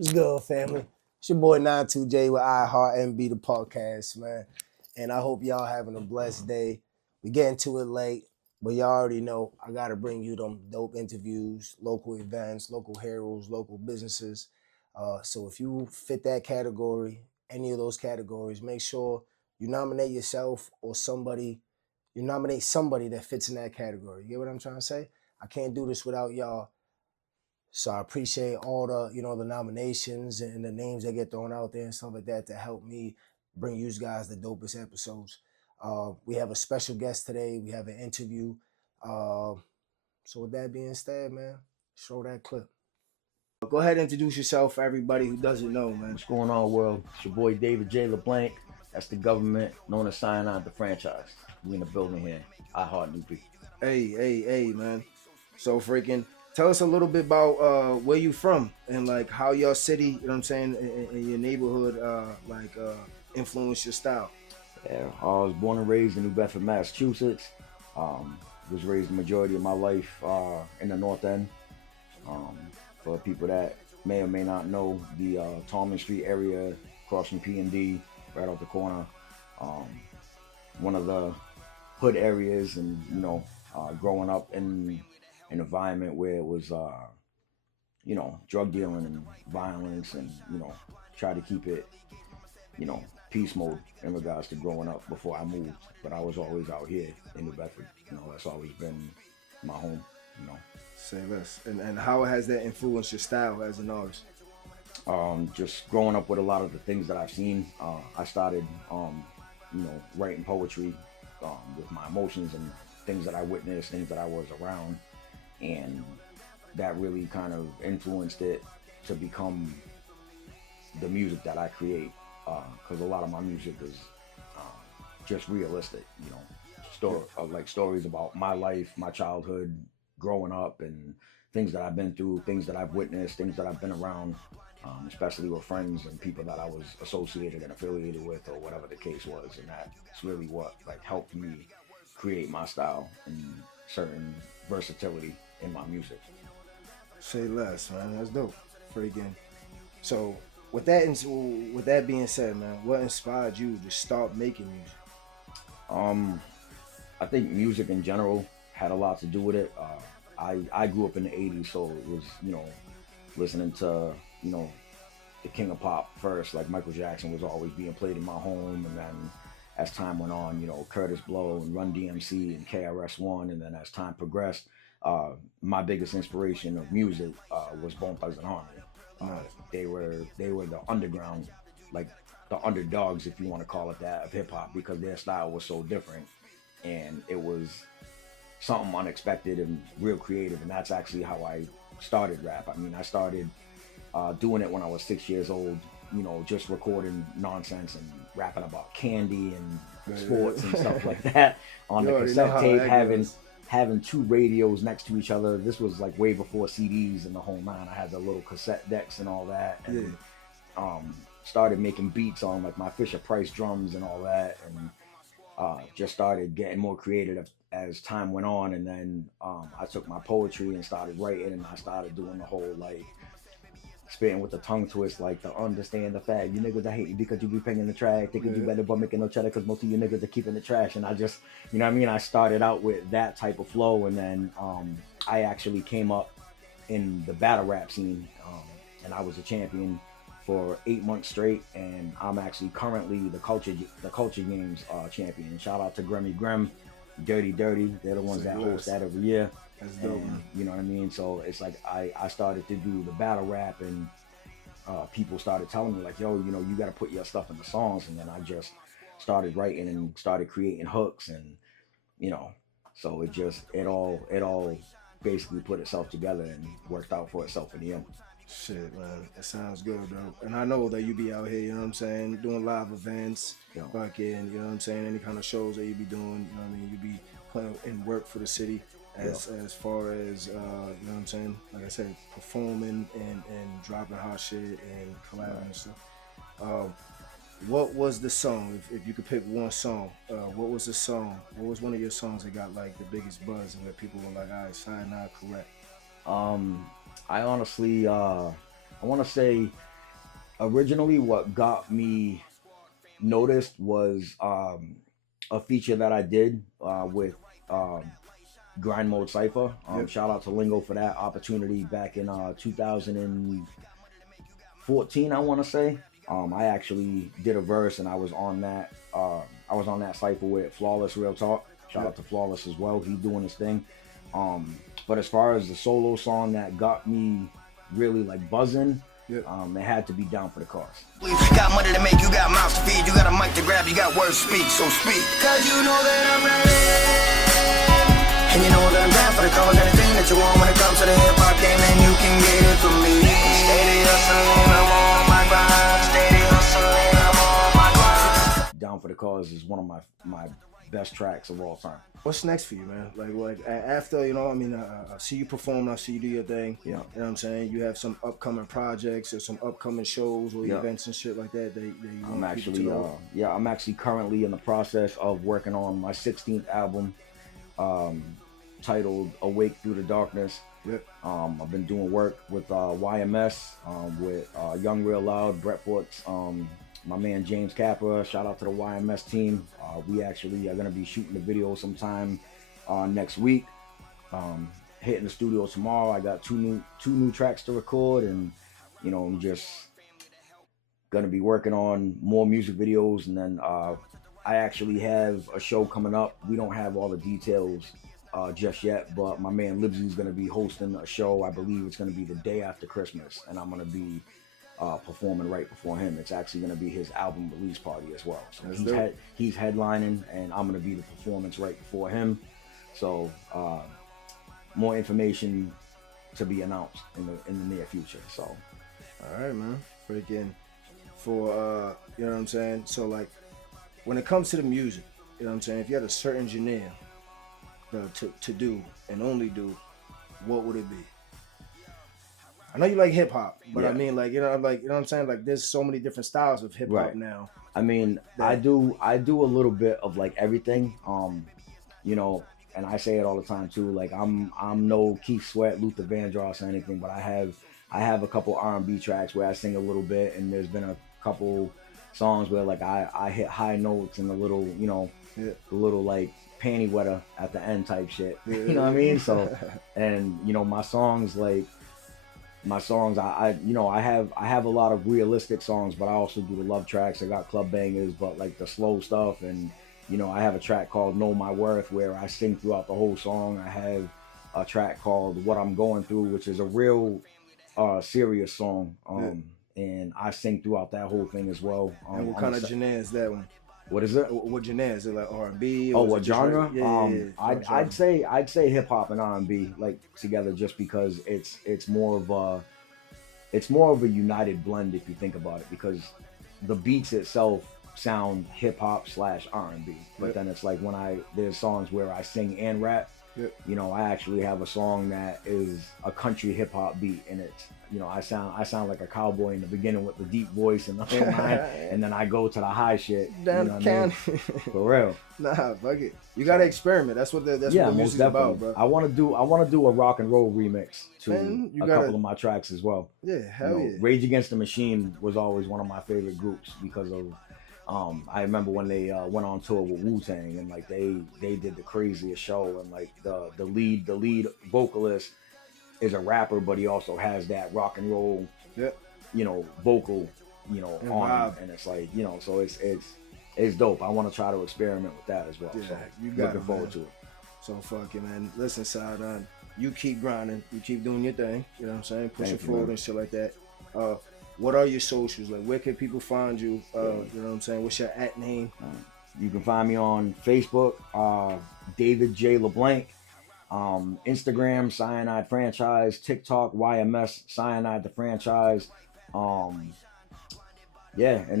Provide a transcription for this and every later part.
What's good, family? It's your boy 92J with I Heart MB the podcast, man. And I hope y'all having a blessed day. We getting to it late, but y'all already know I gotta bring you them dope interviews, local events, local heroes, local businesses. So if you fit that category, any of those categories, make sure you nominate yourself or somebody. You nominate somebody that fits in that category. You get what I'm trying to say? I can't do this without y'all. So I appreciate all the nominations and the names that get thrown out there and stuff like that to help me bring you guys the dopest episodes. We have a special guest today. We have an interview. Uh, so with that being said, man, show that clip. Go ahead and introduce yourself for everybody who doesn't know, man. What's going on, world? It's your boy David J. LeBlanc. That's the government known as Sionide, the franchise. We in the building here. I heart New Beat. Hey, man. So freaking tell us a little bit about where you from and like how your city, you know what I'm saying, in your neighborhood influenced your style. Yeah, I was born and raised in New Bedford, Massachusetts. Was raised the majority of my life in the North End. For people that may or may not know, the Tallman Street area across from P&D, right off the corner. One of the hood areas, and growing up in an environment where it was drug dealing and violence, and try to keep it peace mode in regards to growing up before I moved. But I was always out here in New Bedford. That's always been my home. Say less. And how has that influenced your style as an artist? Just growing up with a lot of the things that I've seen. I started writing poetry with my emotions and things that I witnessed, things that I was around, and that really kind of influenced it to become the music that I create, because a lot of my music is just realistic, like stories about my life, my childhood, growing up, and things that I've been through, things that I've witnessed, things that I've been around, especially with friends and people that I was associated and affiliated with, or whatever the case was. And that's really what helped me create my style and certain versatility in my music. Say less, man. That's dope. Freaking. So with that being said, man, what inspired you to start making music? I think music in general had a lot to do with it. I grew up in the 80s, so it was, listening to, the king of pop first. Like Michael Jackson was always being played in my home, and then as time went on, Curtis Blow and Run DMC and KRS-One, and then as time progressed, my biggest inspiration of music was Bone Thugs and Harmony. They were the underground, like the underdogs, if you want to call it that, of hip hop, because their style was so different, and it was something unexpected and real creative. And that's actually how I started rap. I mean, I started doing it when I was 6 years old, just recording nonsense and rapping about candy and sports and stuff like that on the cassette tape, having two radios next to each other. This was like way before CDs and the whole nine. I had the little cassette decks and all that, and started making beats on like my Fisher Price drums and all that, and just started getting more creative as time went on. And then I took my poetry and started writing, and I started doing the whole spitting with the tongue twist, like to understand the fact, you niggas, I hate you because you be paying the trash, thinking you better but making no cheddar because most of you niggas are keeping the trash. And I just, I started out with that type of flow, and then I actually came up in the battle rap scene, and I was a champion for 8 months straight, and I'm actually currently the culture games champion. Shout out to Grammy Grem, Dirty, they're the ones that host that every year. That's dope, man. You know what I mean? So it's like I started to do the battle rap, and people started telling me like, yo, you got to put your stuff in the songs. And then I just started writing and started creating hooks, and so it all basically put itself together and worked out for itself in the end. Shit, man, it sounds good, bro. And I know that you be out here, you know what I'm saying, doing live events, fucking, you know what I'm saying, any kind of shows that you be doing, you know what I mean, you be putting in work for the city as far as, you know what I'm saying, like I said, performing and dropping hot shit and collabing and stuff. What was the song, if you could pick one song, what was the song, what was one of your songs that got like the biggest buzz and where people were like, all right, not correct? I honestly, I want to say Originally, what got me noticed was a feature that I did with um, Grind Mode Cypher. Yep. Shout out to Lingo for that opportunity back in 2014, I want to say. I actually did a verse and I was on that. I was on that cipher with Flawless Real Talk. Shout out to Flawless as well. He's doing his thing. But as far as the solo song that got me really like buzzing, Yep. it had to be Down for the Cause. You got money to make, you got mouths to feed, you got a mic to grab, you got words to speak, so speak. Cause you know that I'm ready. And you know that I'm down for the cause. Anything that you want when it comes to the hip-hop game, and you can get it from me. Steady hustling, I'm on my grind. Steady hustling, I'm on my grind. Down for the Cause is one of my best tracks of all time. What's next for you, man? Like after, you know, I mean, I see you perform, I see you do your thing. Yeah. You know what I'm saying? You have some upcoming projects or some upcoming shows or events and shit like that you I'm want people to know? I'm actually currently in the process of working on my 16th album, titled Awake Through the Darkness. Yep. I've been doing work with YMS, with Young Real Loud, Brett Foots, my man James Capra. Shout out to the YMS team. We actually are gonna be shooting the video sometime next week. Hitting the studio tomorrow. I got two new tracks to record, and you know, I'm just gonna be working on more music videos. And then I actually have a show coming up. We don't have all the details just yet, but my man Libsy's gonna be hosting a show. I believe it's gonna be the day after Christmas, and I'm gonna be performing right before him. It's actually going to be his album release party as well. So he's headlining, and I'm going to be the performance right before him. So more information to be announced in the near future. So, all right, man. Freaking for you know what I'm saying. So like, when it comes to the music, you know what I'm saying. If you had a certain genre to do and only do, what would it be? I know you like hip hop, but I mean, like, you know what I'm saying? Like, there's so many different styles of hip hop now. I mean, I do a little bit of like everything. You know, and I say it all the time too. Like, I'm no Keith Sweat, Luther Vandross or anything, but I have a couple R&B tracks where I sing a little bit, and there's been a couple songs where like I hit high notes and a little, you know, the little like panty wetter at the end type shit. You know what I mean? So, and you know, my songs, I you know, I have a lot of realistic songs, but I also do the love tracks. I got club bangers, but like the slow stuff. And you know, I have a track called Know My Worth where I sing throughout the whole song. I have a track called What I'm Going Through, which is a real serious song, and I sing throughout that whole thing as well. And what kind of genre is that one? What is it? What genre is it? Like R&B? Oh, what genre? Like, I'd say hip hop and R&B like together, just because it's more of a united blend if you think about it, because the beats itself sound hip hop / R&B, but then it's like when there's songs where I sing and rap. You know, I actually have a song that is a country hip hop beat, and it's, you know, I sound like a cowboy in the beginning with the deep voice and the whole line, and then I go to the high shit. Down you know the county. For real. Nah, fuck it. You gotta experiment. That's what the music's about, bro. I want to do a rock and roll remix to couple of my tracks as well. Yeah, hell yeah. Rage Against the Machine was always one of my favorite groups because of I remember when they went on tour with Wu-Tang, and like they did the craziest show, and like the lead vocalist is a rapper, but he also has that rock and roll, you know, vocal, you know, and on him. And it's like, you know, so it's dope. I want to try to experiment with that as well. Yeah, so you got looking forward to it. So fuck it, man. Listen, Sionide, you keep grinding, you keep doing your thing. You know what I'm saying? Push it forward and shit like that. What are your socials? Like, where can people find you? You know what I'm saying? What's your @ name? You can find me on Facebook, David J. LeBlanc. Instagram, Sionide Franchise. TikTok, YMS Sionide the Franchise. And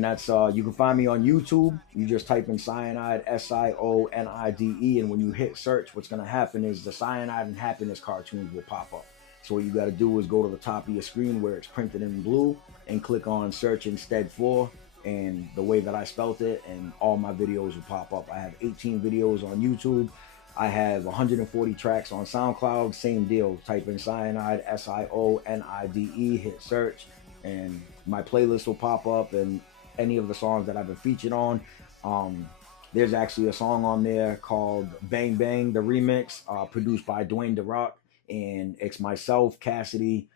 that's you can find me on YouTube. You just type in Sionide, SIONIDE, and when you hit search, what's gonna happen is the Sionide and Happiness cartoons will pop up. So what you gotta do is go to the top of your screen where it's printed in blue and click on search instead for, and the way that I spelt it, and all my videos will pop up. I have 18 videos on YouTube. I have 140 tracks on SoundCloud. Same deal. Type in Sionide, SIONIDE, hit search, and my playlist will pop up, and any of the songs that I've been featured on. Um, there's actually a song on there called "Bang Bang," the remix, produced by Dwayne The Rock, and it's myself, Cassidy,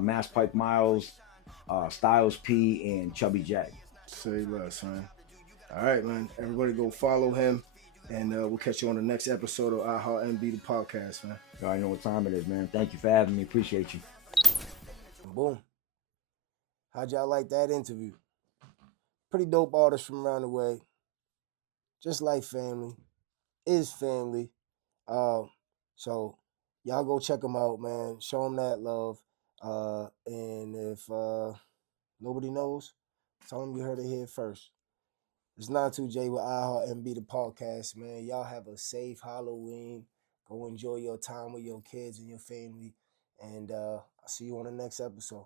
Mass Pike Miles, Styles P, and Chubby J. Say less, man. All right, man. Everybody go follow him. And we'll catch you on the next episode of iHeartMB, the podcast, man. You already know what time it is, man. Thank you for having me. Appreciate you. And boom. How'd y'all like that interview? Pretty dope artists from around the way. Just like family. Is family. So y'all go check them out, man. Show them that love. And if nobody knows, tell them you heard it here first. It's not 2J with iHeartMB, the podcast, man. Y'all have a safe Halloween. Go enjoy your time with your kids and your family. And I'll see you on the next episode.